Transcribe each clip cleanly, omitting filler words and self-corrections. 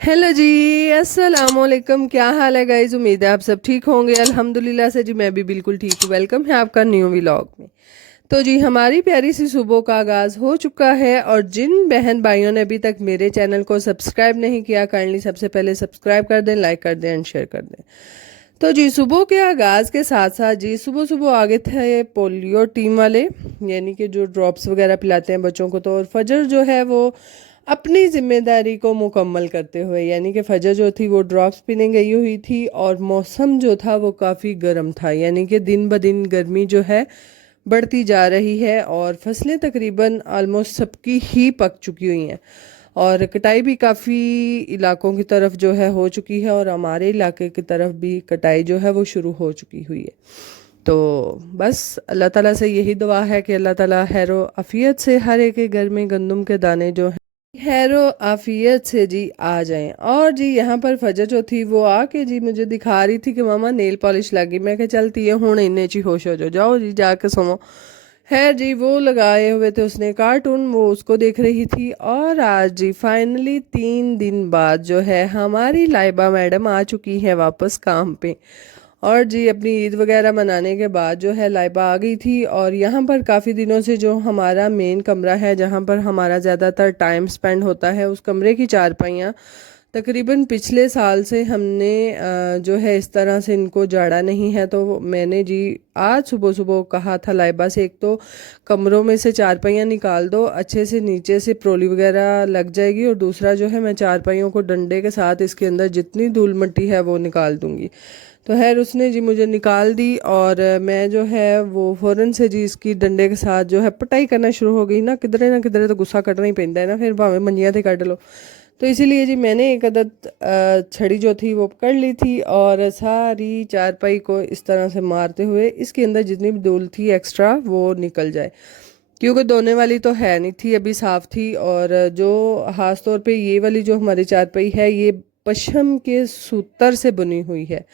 Hello जी। अस्सलाम वालेकुम। क्या हाल है गाइज? उम्मीद है आप सब ठीक होंगे। अल्हम्दुलिल्लाह से जी मैं भी बिल्कुल ठीक हूँ। वेलकम है आपका न्यू व्लॉग में। तो जी हमारी प्यारी सी सुबह का आगाज़ हो चुका है और जिन बहन भाइयों ने अभी तक मेरे चैनल को सब्सक्राइब नहीं किया, काइंडली सबसे पहले सब्सक्राइब कर दें, लाइक कर दें एंड शेयर कर दें। तो जी सुबह के आगाज़ के साथ साथ जी सुबह सुबह आगे थे पोलियो टीम वाले, यानी कि जो ड्रॉप्स वगैरह पिलाते हैं बच्चों को। तो और फजर जो है वो अपनी जिम्मेदारी को मुकम्मल करते हुए, यानी कि फजर जो थी वो ड्रॉप्स पीने गई हुई थी और मौसम जो था वो काफ़ी गर्म था, यानी कि दिन ब दिन गर्मी जो है बढ़ती जा रही है और फसलें तकरीबन आलमोस्ट सबकी ही पक चुकी हुई हैं और कटाई भी काफ़ी इलाकों की तरफ जो है हो चुकी है और हमारे इलाके की तरफ भी कटाई जो है वो शुरू हो चुकी हुई है। तो बस अल्लाह ताला से यही दुआ है कि अल्लाह ताला खैरो आफियत से हर एक के घर में गंदम के दाने जो हैं खैरो आफियत से जी आ जाएं। और जी यहाँ पर फजर जो थी वो आके जी मुझे दिखा रही थी कि मामा नेल पॉलिश लगी। मैं क्या चलती है हूँ इन्ने ची होश हो जाओ जी जाके सोमो। खैर जी वो लगाए हुए थे उसने कार्टून, वो उसको देख रही थी। और आज जी फाइनली 3 दिन बाद जो है हमारी लाइबा मैडम आ चुकी है वापस काम पे। और जी अपनी ईद वगैरह मनाने के बाद जो है लाइबा आ गई थी और यहाँ पर काफ़ी दिनों से जो हमारा मेन कमरा है जहाँ पर हमारा ज़्यादातर टाइम स्पेंड होता है, उस कमरे की चारपाइयाँ तकरीबन पिछले साल से हमने जो है इस तरह से इनको झाड़ा नहीं है। तो मैंने जी आज सुबह सुबह कहा था लाइबा से, एक तो कमरों में से चारपाइयाँ निकाल दो अच्छे से, नीचे से प्रोली वगैरह लग जाएगी, और दूसरा जो है मैं चारपाइयों को डंडे के साथ इसके अंदर जितनी धूल मिट्टी है वो निकाल दूंगी। तो खैर उसने जी मुझे निकाल दी और मैं जो है वो फ़ौरन से जी इसकी डंडे के साथ जो है पिटाई करना शुरू हो गई। ना किधरे तो गुस्सा कटना ही पैंदा है ना, फिर भावें मंजियां थे कट लो। तो इसीलिए जी मैंने एक अदद छड़ी जो थी वो पकड़ ली थी और सारी चारपाई को इस तरह से मारते हुए इसके अंदर जितनी भी धूल थी एक्स्ट्रा वो निकल जाए, क्योंकि धोने वाली तो है नहीं थी, अभी साफ़ थी। और जो ख़ास तौर पे ये वाली जो हमारी चारपाई है ये पश्म के सूतर से बनी हुई है,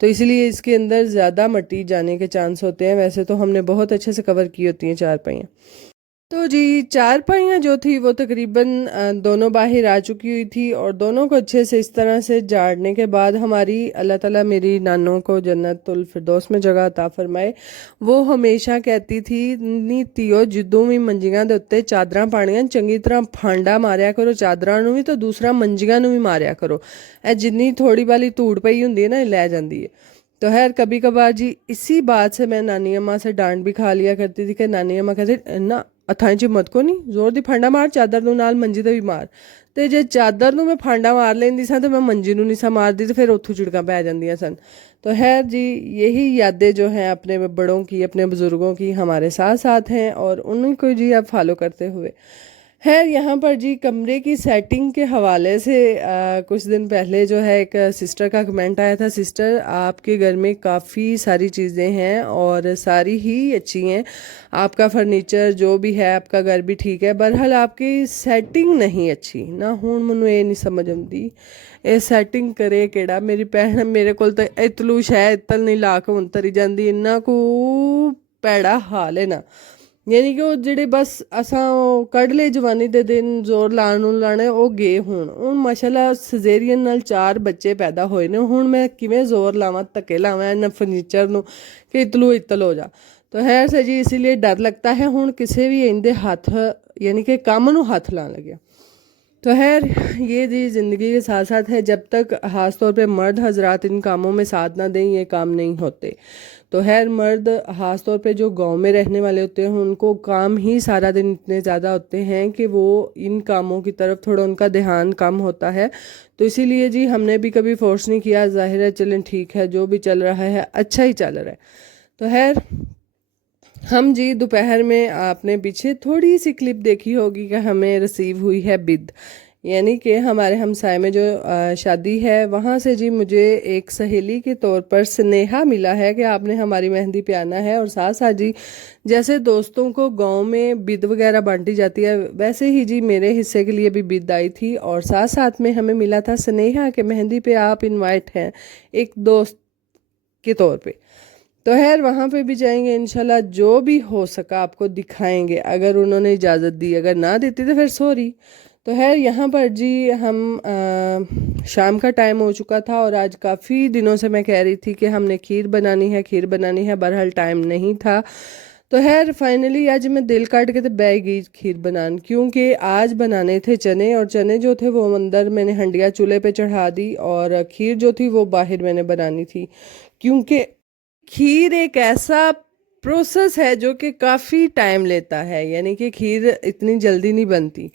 तो इसलिए इसके अंदर ज़्यादा मिट्टी जाने के चांस होते हैं। वैसे तो हमने बहुत अच्छे से कवर की होती हैं चारपाइयाँ। तो जी चारपाइयाँ जो थी वो तकरीबन दोनों बाहर आ चुकी हुई थी और दोनों को अच्छे से इस तरह से झाड़ने के बाद हमारी अल्लाह ताला मेरी नानों को जन्नतुल फिरदौस में जगह अता फरमाए। वो हमेशा कहती थी नी तियो जिद्दों भी मंजियां दे उत्ते चादरां पानियां चंगी तरह फांडा मारिया करो चादरां नूं भी, तो दूसरा मंजियां नूं भी मारिया करो। ए जिन्नी थोड़ी वाली धूड़ पई हुंदी है ना लै जाती है। तो खैर कभी कभार जी इसी बात से मैं नानी अम्मा से डांट भी खा लिया करती थी कि नानी अम्मा कहते ना अथाई च मत को नहीं जोर दी फांडा मार चादर नूं नाल मंजी ते भी मार। ਤੇ ਜੇ ਚਾਦਰ ਨੂੰ ਮੈਂ ਫਾਂਡਾ ਮਾਰ ਲੈਂਦੀ ਸਾਂ ਤੇ मैं मंजी ਨੂੰ नहीं सा मारदी, तो फिर ਉੱਥੋਂ ਝਿੜਕਾਂ पै ਜਾਂਦੀਆਂ सन। तो खैर जी यही यादें जो हैं अपने बड़ों की, अपने बुज़ुर्गों की हमारे साथ साथ हैं और उन्हीं को जी आप फॉलो करते हुए। खैर यहाँ पर जी कमरे की सेटिंग के हवाले से कुछ दिन पहले जो है एक सिस्टर का कमेंट आया था, सिस्टर आपके घर में काफ़ी सारी चीज़ें हैं और सारी ही अच्छी हैं, आपका फर्नीचर जो भी है आपका घर भी ठीक है, बहरहाल आपकी सेटिंग नहीं अच्छी ना। हूँ मैनू ये नहीं समझ आती ये सैटिंग करे केड़ा। मेरी भैन मेरे को तो इतलू शह इतल नहीं ला के हुण तरी जाती, इन्ना को भैड़ा हाल है ना। यानी कि वो ਜਿਹੜੇ बस असां ਕੱਢ ਲਏ जवानी ਦੇ दिन ਜ਼ੋਰ ਲਾਣ ਨੂੰ ਲਾਣੇ ਉਹ ਗਏ। ਹੁਣ ਮਾਸ਼ਾਅੱਲਾ ਸਜ਼ੇਰੀਅਨ ਨਾਲ 4 ਬੱਚੇ ਪੈਦਾ ਹੋਏ ਨੇ। ਹੁਣ ਮੈਂ ਕਿਵੇਂ ਜ਼ੋਰ ਲਾਵਾਂ, ਧੱਕੇ ਲਾਵਾਂ ਇਹਨਾਂ ਫਰਨੀਚਰ ਨੂੰ ਕਿ ਇਤਲੂ ਇਤਲ ਹੋ ਜਾ। तो खैर से जी इसीलिए डर लगता है हूँ किसी भी इनके हथ यानी कि काम नू हथ लाने लगे। तो खैर ये जी ज़िंदगी के साथ साथ है, जब तक ख़ास तौर पे मर्द हजरात इन कामों में साथ ना दें ये काम नहीं होते। तो खैर मर्द ख़ास तौर पे जो गांव में रहने वाले होते हैं उनको काम ही सारा दिन इतने ज़्यादा होते हैं कि वो इन कामों की तरफ थोड़ा उनका ध्यान कम होता है। तो इसीलिए जी हमने भी कभी फोर्स नहीं किया, ज़ाहिर है चलें ठीक है जो भी चल रहा है अच्छा ही चल रहा है। तो खैर हम जी दोपहर में आपने पीछे थोड़ी सी क्लिप देखी होगी कि हमें रिसीव हुई है बिद, यानी कि हमारे हमसाए में जो शादी है वहाँ से जी मुझे एक सहेली के तौर पर स्नेहा मिला है कि आपने हमारी मेहंदी पे आना है। और साथ साथ जी जैसे दोस्तों को गांव में बिद वगैरह बांटी जाती है वैसे ही जी मेरे हिस्से के लिए भी बिद आई थी और साथ साथ में हमें मिला था स्नेहा के मेहंदी पे आप इनवाइट हैं एक दोस्त के तौर पे। तो खैर वहाँ पे भी जाएंगे इंशाल्लाह, जो भी हो सका आपको दिखाएंगे अगर उन्होंने इजाज़त दी, अगर ना देती तो फिर सॉरी। तो है यहाँ पर जी हम शाम का टाइम हो चुका था और आज काफ़ी दिनों से मैं कह रही थी कि हमने खीर बनानी है, खीर बनानी है, बहरहाल टाइम नहीं था। तो है फाइनली आज मैं दिल काट के तो बैठ गई खीर बनाने, क्योंकि आज बनाने थे चने, और चने जो थे वो अंदर मैंने हंडिया चूल्हे पे चढ़ा दी और खीर जो थी वो बाहर मैंने बनानी थी। क्योंकि खीर एक ऐसा प्रोसेस है जो कि काफ़ी टाइम लेता है, यानी कि खीर इतनी जल्दी नहीं बनती।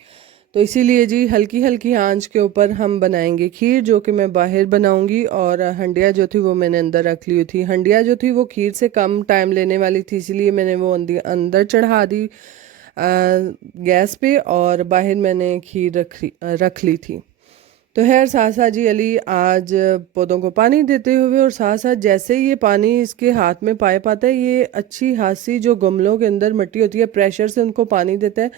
तो इसीलिए जी हल्की हल्की आंच के ऊपर हम बनाएंगे खीर, जो कि मैं बाहर बनाऊंगी। और हंडिया जो थी वो मैंने अंदर रख ली हुई थी। हंडिया जो थी वो खीर से कम टाइम लेने वाली थी, इसीलिए मैंने वो अंदर चढ़ा दी गैस पे, और बाहर मैंने खीर रख ली थी। तो खैर साथ साथ जी अली आज पौधों को पानी देते हुए, और साथ साथ जैसे ही ये पानी इसके हाथ में पाए पाता है, ये अच्छी खासी जो गमलों के अंदर मिट्टी होती है प्रेशर से उनको पानी देता है,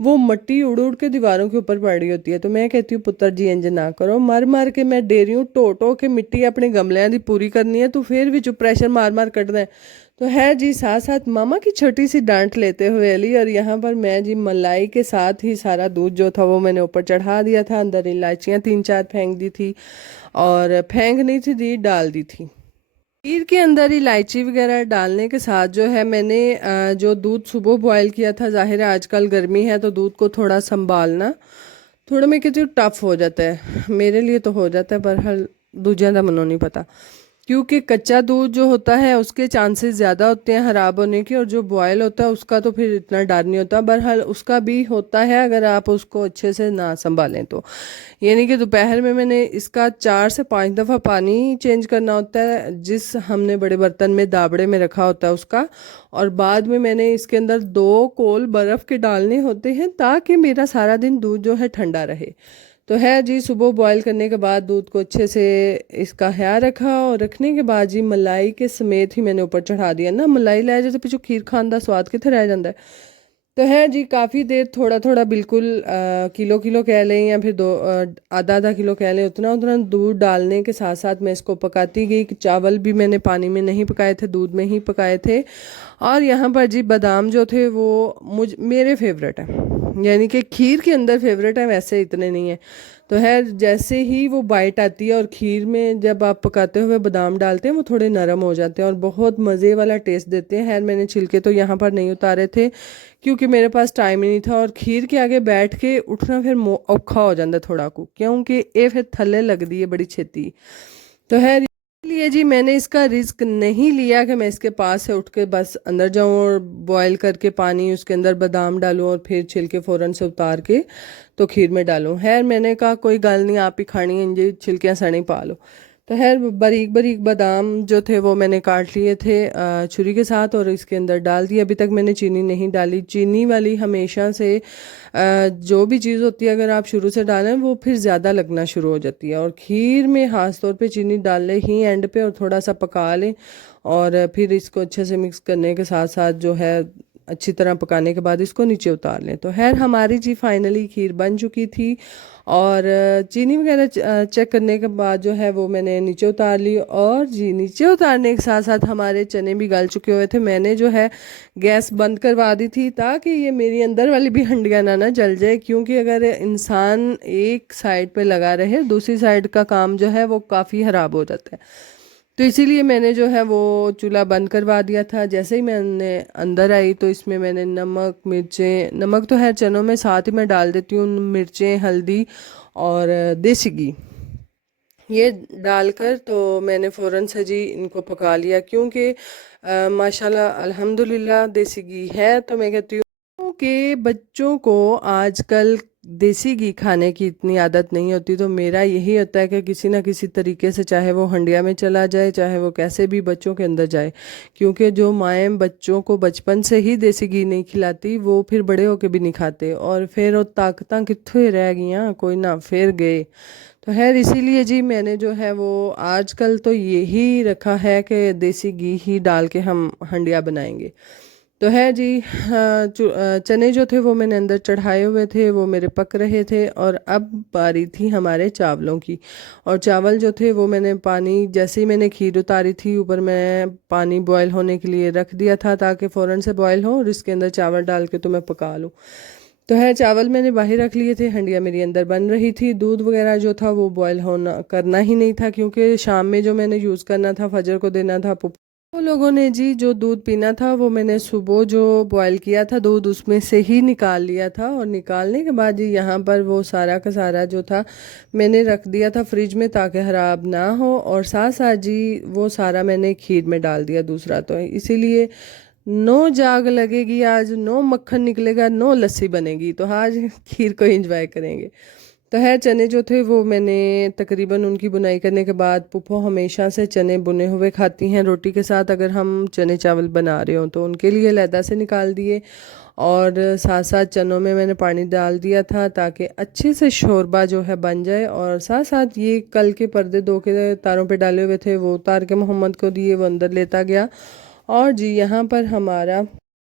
वो मिट्टी उड़ उड़ के दीवारों के ऊपर पड़ रही होती है। तो मैं कहती हूँ पुत्र जी इंज ना करो, मर मर के मैं दे रही हूँ टो टो के मिट्टी अपने गमलियां दी पूरी करनी है, तो फिर भी जो प्रेशर मार मार कटना है। तो है जी साथ साथ मामा की छोटी सी डांट लेते हुए अली, और यहाँ पर मैं जी मलाई के साथ ही सारा दूध जो था वो मैंने ऊपर चढ़ा दिया था। अंदर इलायचियाँ 3-4 फेंक दी थी, और फेंक नहीं थी दी, डाल दी थी। खीर के अंदर इलायची वगैरह डालने के साथ जो है मैंने जो दूध सुबह बॉयल किया था, जाहिर है आजकल गर्मी है तो दूध को थोड़ा संभालना थोड़ा मैं कहती हूँ टफ हो जाता है, मेरे लिए तो हो जाता है, बहरहाल दूजिया का मनो नहीं पता। क्योंकि कच्चा दूध जो होता है उसके चांसेस ज़्यादा होते हैं ख़राब होने के, और जो बॉयल होता है उसका तो फिर इतना डर नहीं होता। बहरहाल उसका भी होता है अगर आप उसको अच्छे से ना संभालें तो। यानी कि दोपहर में मैंने इसका 4 से 5 दफ़ा पानी चेंज करना होता है, जिस हमने बड़े बर्तन में दाबड़े में रखा होता है उसका। और बाद में मैंने इसके अंदर 2 कोल बर्फ़ के डालने होते हैं, ताकि मेरा सारा दिन दूध जो है ठंडा रहे। तो है जी सुबह बॉईल करने के बाद दूध को अच्छे से इसका ख्याल रखा, और रखने के बाद जी मलाई के समेत ही मैंने ऊपर चढ़ा दिया ना। मलाई लै जाए तो पिछू खीर खान का स्वाद कितने रह जाता है। तो है जी काफ़ी देर थोड़ा थोड़ा बिल्कुल किलो किलो कह लें या फिर आधा आधा किलो कह लें, उतना उतना दूध डालने के साथ साथ मैं इसको पकाती गई। चावल भी मैंने पानी में नहीं पकाए थे, दूध में ही पकाए थे। और यहाँ पर जी बादाम जो थे वो मेरे फेवरेट हैं, यानी कि खीर के अंदर फेवरेट है, वैसे इतने नहीं है। तो है जैसे ही वो बाइट आती है, और खीर में जब आप पकाते हुए बादाम डालते हैं वो थोड़े नरम हो जाते हैं और बहुत मज़े वाला टेस्ट देते हैं। खैर मैंने छिलके तो यहाँ पर नहीं उतारे थे, क्योंकि मेरे पास टाइम ही नहीं था, और खीर के आगे बैठ के उठना फिर औखा हो जाता थोड़ा को, क्योंकि ये फिर थल्ले लगती है बड़ी छेती। तो है इसलिए जी मैंने इसका रिस्क नहीं लिया कि मैं इसके पास से उठ के बस अंदर जाऊं और बॉईल करके पानी उसके अंदर बादाम डालूं और फिर छिलके फ़ौरन से उतार के तो खीर में डालूं। खैर मैंने कहा कोई गल नहीं, आप ही खानी है जी, छिलकियाँ सनी पा लो। तो खैर बारीक बारीक बादाम जो थे वो मैंने काट लिए थे छुरी के साथ, और इसके अंदर डाल दिए। अभी तक मैंने चीनी नहीं डाली। चीनी वाली हमेशा से जो भी चीज़ होती है अगर आप शुरू से डालें वो फिर ज़्यादा लगना शुरू हो जाती है, और खीर में ख़ास तौर पे चीनी डाल लें ही एंड पे, और थोड़ा सा पका लें, और फिर इसको अच्छे से मिक्स करने के साथ साथ जो है अच्छी तरह पकाने के बाद इसको नीचे उतार लें। तो खैर हमारी जी फाइनली खीर बन चुकी थी, और चीनी वगैरह चेक करने के बाद जो है वो मैंने नीचे उतार ली, और जी नीचे उतारने के साथ साथ हमारे चने भी गल चुके हुए थे। मैंने जो है गैस बंद करवा दी थी, ताकि ये मेरी अंदर वाली भी हंडिया ना जल जाए, क्योंकि अगर इंसान एक साइड पे लगा रहे दूसरी साइड का काम जो है वो काफ़ी ख़राब हो जाता है। तो इसीलिए मैंने जो है वो चूल्हा बंद करवा दिया था। जैसे ही मैंने अंदर आई तो इसमें मैंने नमक मिर्चें, नमक तो है चनों में साथ ही मैं डाल देती हूँ, मिर्चें हल्दी और देसी घी ये डालकर तो मैंने फ़ौरन से जी इनको पका लिया, क्योंकि माशाल्लाह अल्हम्दुलिल्लाह देसी घी है। तो मैं कहती हूँ कि बच्चों को आजकल देसी घी खाने की इतनी आदत नहीं होती, तो मेरा यही होता है कि किसी ना किसी तरीके से, चाहे वो हंडिया में चला जाए चाहे वो कैसे भी बच्चों के अंदर जाए, क्योंकि जो माएँ बच्चों को बचपन से ही देसी घी नहीं खिलाती वो फिर बड़े होके भी नहीं खाते, और फिर वो ताकतां कित्थे रह गई कोई ना फिर गए। तो खैर इसीलिए जी मैंने जो है वो आजकल तो यही रखा है कि देसी घी ही डाल के हम हंडिया बनाएंगे। तो है जी चने जो थे वो मैंने अंदर चढ़ाए हुए थे, वो मेरे पक रहे थे, और अब बारी थी हमारे चावलों की। और चावल जो थे वो मैंने पानी, जैसे ही मैंने खीर उतारी थी ऊपर मैं पानी बॉयल होने के लिए रख दिया था, ताकि फ़ौरन से बॉयल हो और इसके अंदर चावल डाल के तो मैं पका लूँ। तो है चावल मैंने बाहर रख लिए थे, हंडिया मेरी अंदर बन रही थी। दूध वगैरह जो था वो बॉयल होना करना ही नहीं था, क्योंकि शाम में जो मैंने यूज़ करना था, फजर को देना था। वो लोगों ने जी जो दूध पीना था वो मैंने सुबह जो बॉयल किया था दूध उसमें से ही निकाल लिया था, और निकालने के बाद जी यहाँ पर वो सारा का सारा जो था मैंने रख दिया था फ्रिज में ताकि ख़राब ना हो। और साथ साथ जी वो सारा मैंने खीर में डाल दिया दूसरा, तो इसीलिए नो जाग लगेगी आज, नो मक्खन निकलेगा, नो लस्सी बनेगी, तो आज खीर को एंजॉय करेंगे। तो है चने जो थे वो मैंने तकरीबन उनकी बुनाई करने के बाद, पुप्पो हमेशा से चने बुने हुए खाती हैं रोटी के साथ, अगर हम चने चावल बना रहे हो तो उनके लिए अलहदा से निकाल दिए। और साथ साथ चनों में मैंने पानी डाल दिया था ताकि अच्छे से शोरबा जो है बन जाए। और साथ साथ ये कल के पर्दे दो के तारों पे डाले हुए थे वो उतार के मोहम्मद को दिए, वो अंदर लेता गया। और जी यहाँ पर हमारा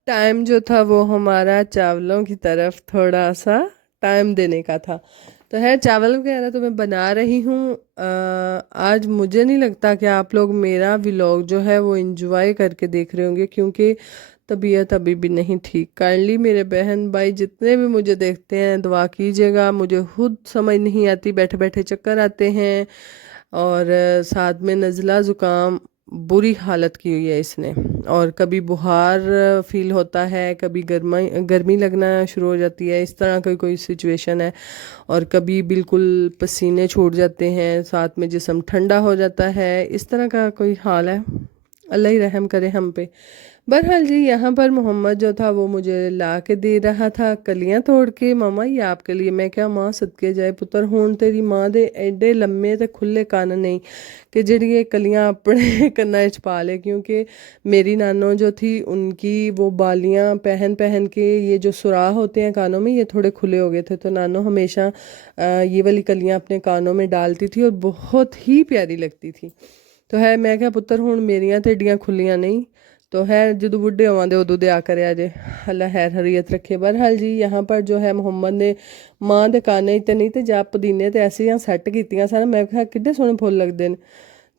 टाइम जो था वो हमारा चावलों की तरफ थोड़ा सा टाइम देने का था। तो है चावल वगैरह तो मैं बना रही हूँ। आज मुझे नहीं लगता कि आप लोग मेरा व्लॉग जो है वो एंजॉय करके देख रहे होंगे, क्योंकि तबीयत अभी भी नहीं ठीक। काइंडली मेरे बहन भाई जितने भी मुझे देखते हैं दुआ कीजिएगा, मुझे खुद समझ नहीं आती, बैठे बैठे चक्कर आते हैं, और साथ में नज़ला ज़ुकाम बुरी हालत की हुई है इसने। और कभी बुखार फील होता है, कभी गर्मी गर्मी लगना शुरू हो जाती है, इस तरह की कोई सिचुएशन है। और कभी बिल्कुल पसीने छूट जाते हैं, साथ में जिस्म ठंडा हो जाता है, इस तरह का कोई हाल है। अल्लाह ही रहम करे हम पे। बहरहाल जी यहाँ पर मोहम्मद जो था वो मुझे ला के दे रहा था कलियाँ तोड़ के, मामा ये आपके लिए। मैं क्या माँ सदके जाए पुत्र हूँ तेरी माँ दे एडे लम्मे ते खुले कान नहीं कि जेड़ी ये कलियाँ अपने कन्ना च पा ले, क्योंकि मेरी नानो जो थी उनकी वो बालियाँ पहन पहन के ये जो सुराख होते हैं कानों में ये थोड़े खुले हो गए थे, तो नानो हमेशा ये वाली कलियाँ अपने कानों में डालती थी और बहुत ही प्यारी लगती थी। तो है मैं क्या पुत्र हूँ मेरियां तो एडियां खुलियां नहीं, तो है जो बुढ़े होवांदे उदों दे करे अजे, अल्लाह खैर हरीयत रखे। बहरहाल जी यहाँ पर जो है मोहम्मद ने माँ दे काने ते नहीं ते जा पुदीने ते ऐसियां सैट कीतियां सन, मैं कहा किड्डे सोहने फुੱਲ लगदे ने।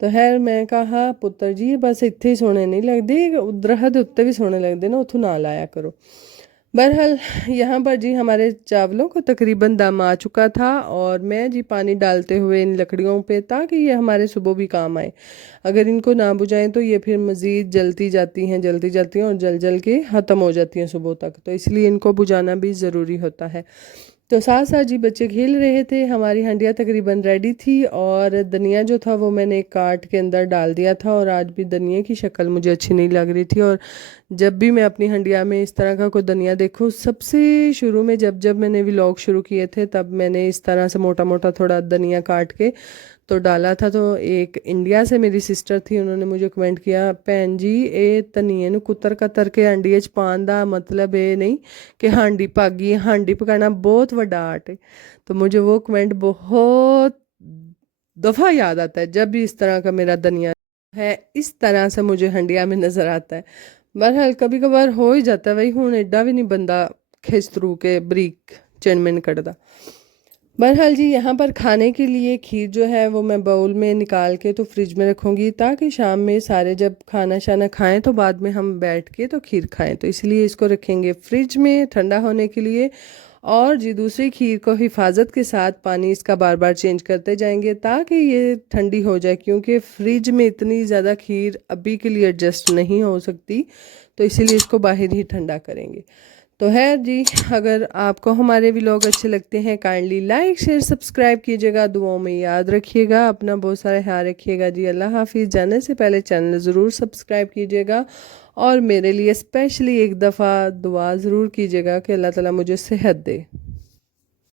तो है मैं कहा पुत्र जी बस इत्थे ही सोहने नहीं लगदे, दरख्त दे उत्ते भी सोहने लगदे ने, उत्थों ना लाया करो। बहरहाल यहाँ पर जी हमारे चावलों को तकरीबन दम आ चुका था, और मैं जी पानी डालते हुए इन लकड़ियों पे ताकि ये हमारे सुबह भी काम आए। अगर इनको ना बुझाएं तो ये फिर मज़ीद जलती जाती हैं और जल जल के ख़त्म हो जाती हैं सुबह तक, तो इसलिए इनको बुझाना भी ज़रूरी होता है। तो साथ साथ जी बच्चे खेल रहे थे, हमारी हंडिया तकरीबन रेडी थी, और धनिया जो था वो मैंने एक काट के अंदर डाल दिया था। और आज भी धनिया की शक्ल मुझे अच्छी नहीं लग रही थी, और जब भी मैं अपनी हंडिया में इस तरह का कोई धनिया देखूँ, सबसे शुरू में जब जब मैंने व्लॉग शुरू किए थे तब मैंने इस तरह से मोटा मोटा थोड़ा धनिया काट के तो डाला था। तो एक इंडिया से मेरी सिस्टर थी, उन्होंने मुझे कमेंट किया भैन जी ये धनिए नूं कुतर कतर के हांडी च पान दा मतलब ये नहीं कि हांडी भागी, हांडी पकाना बहुत वड्डा आर्ट है। तो मुझे वो कमेंट बहुत दफ़ा याद आता है जब भी इस तरह का मेरा धनिया है इस तरह से मुझे हंडिया में नज़र आता है। बहरहाल कभी कभार हो ही जाता है, वही हूँ एडा भी नहीं बंदा खिचतरू के बरीक चिनमिन कटदा। बहरहाल जी यहाँ पर खाने के लिए खीर जो है वो मैं बाउल में निकाल के तो फ्रिज में रखूँगी, ताकि शाम में सारे जब खाना शाना खाएं तो बाद में हम बैठ के तो खीर खाएं, तो इसलिए इसको रखेंगे फ्रिज में ठंडा होने के लिए। और जी दूसरी खीर को हिफाजत के साथ पानी इसका बार बार चेंज करते जाएंगे ताकि ये ठंडी हो जाए, क्योंकि फ्रिज में इतनी ज़्यादा खीर अभी के लिए एडजस्ट नहीं हो सकती, तो इसीलिए इसको बाहर ही ठंडा करेंगे। तो है जी अगर आपको हमारे व्लॉग अच्छे लगते हैं काइंडली लाइक शेयर सब्सक्राइब कीजिएगा, दुआओं में याद रखिएगा, अपना बहुत सारा ख्याल रखिएगा जी। अल्लाह हाफिज़। जाने से पहले चैनल ज़रूर सब्सक्राइब कीजिएगा, और मेरे लिए स्पेशली एक दफ़ा दुआ ज़रूर कीजिएगा कि अल्लाह ताला मुझे सेहत दे।